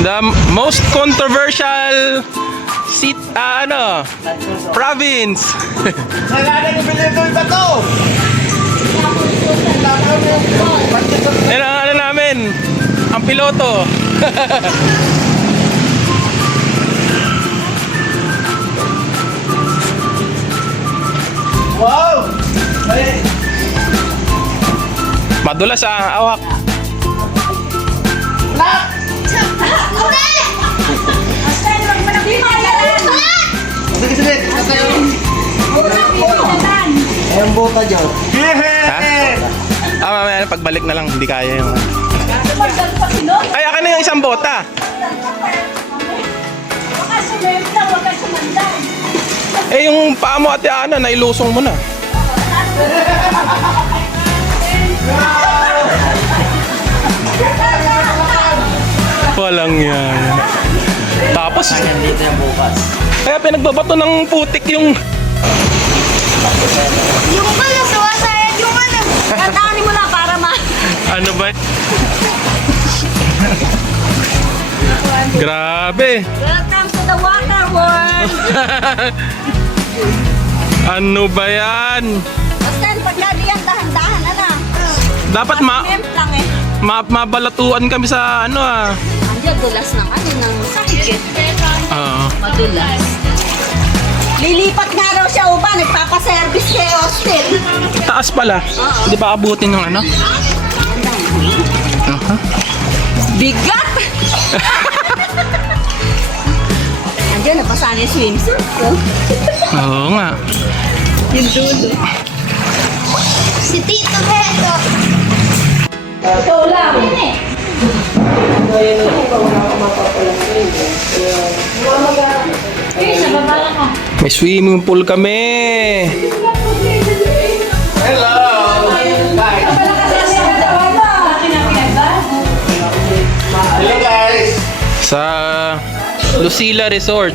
The most controversial province. Nalala ni Bilito iba to. Yan ang ano namin, ang piloto. Wow! Ay, Madulas awak. sige, sige. Ayun buta dyan. Mamaya pagbalik na lang, hindi kaya yung... Ay, akin na yung isang bota. Eh, yung paa mo, Ate Ana, nailusong mo na. Walang yan. Tapos, Nandito yung bukas. kaya pinagbabato ng putik yung... Yung pala, suwasayad yung ano. Tatanin mo lang para ma... Ano ba? Grabe. Welcome to the water world. Ano ba yan? Basta pagka diyan, dahan-dahan, ano? Dapat lang eh. mabalatuan kami sa ano Andiyan, dulas ng ano, ng sakit. Oo. Madulas. Lilipat nga daw siya uba, nagpapaservice kay Austin. Taas pala. Hindi ba abutin ng ano? Bigat! Andiyan, napasana yung swimsuit. Oo nga. Yung dulo. Si Tito Beto. Ikaw lang. May swimming pool kami. Hello! Hello guys! Sa Lucila Resort.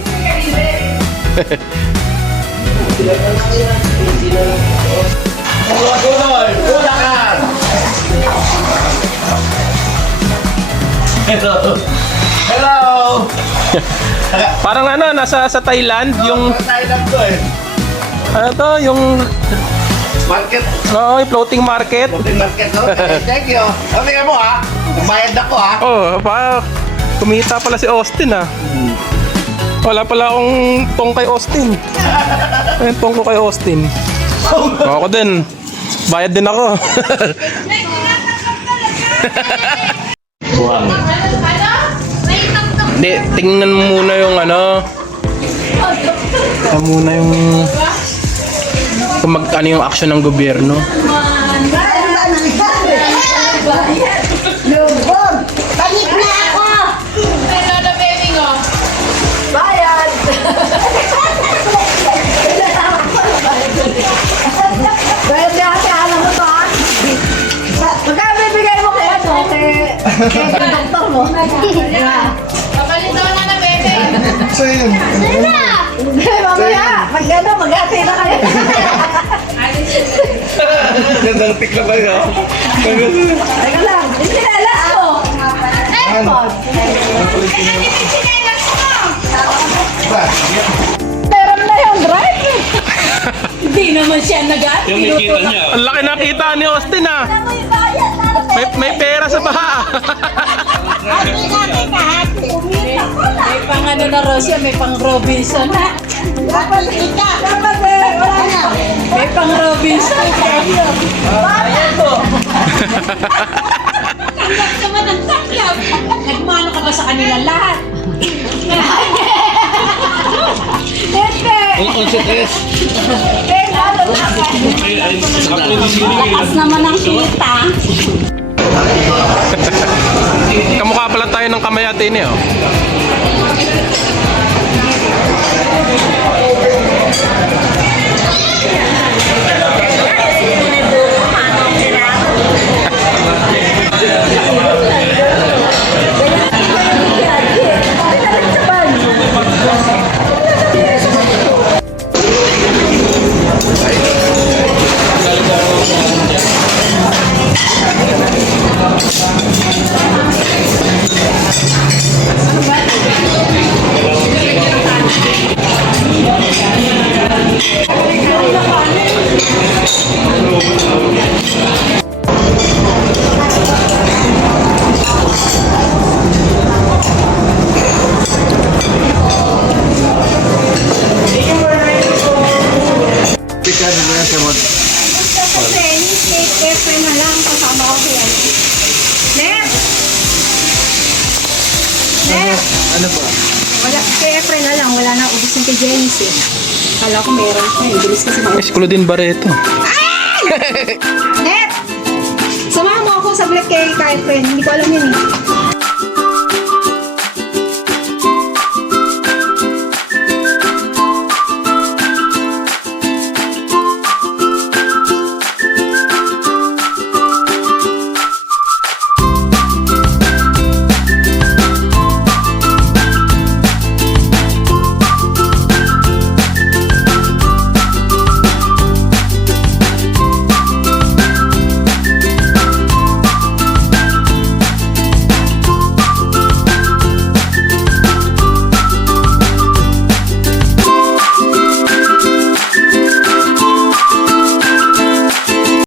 Gunol! Bulacan! Hello! Hello! Parang ano, nasa sa Thailand, yung Thailand to eh. ano to, yung Market. yung floating market. Puting market to. Thank you. Sabi ka mo ha. Umayad ako ha. Oh, kumita pala si Austin Wala pala akong tong kay Austin. Ayun, tong ko kay Austin. Ako din. Bayad din ako. Buwang. Hindi, tingnan mo muna yung ano. Tingnan muna yung kung ano yung action ng gobyerno. Lubog! Balik na ako! Bayad! Bayad na kasi alam mo to ha? Magkano bibigay mo kaya to? Kaya doktor mo? So yun. Mamaya, pag gano'n, mag-ati na kayo. Gandang tikla ba yun? Teka lang, isinelas ko. Airpod. Meron na yung drive. Hindi naman siya nag-ati. Ang laki nakita ni Austin Alam mo yung bayad, May pera sa baha. Hati natin kahati. May pang ano na raw siya, may pang Robinson na. Dapat ika. Dapat wala na. May pang Robinson kayo. Ayan to. Tanggap naman ang tanggap. Nagmano ka ba sa kanila lahat? Lakas naman ang kita. Kamukha pala tayo ng Kamayate niyo. Ano ba? Wala, kay Efren na lang, wala na ubus yung kay Janice eh. Kala ko meron siya, eh. Bilis kasi Miss Claudine Barreto. Net! Samahan mo ako sa black kay Efren, hindi ko alam yun eh.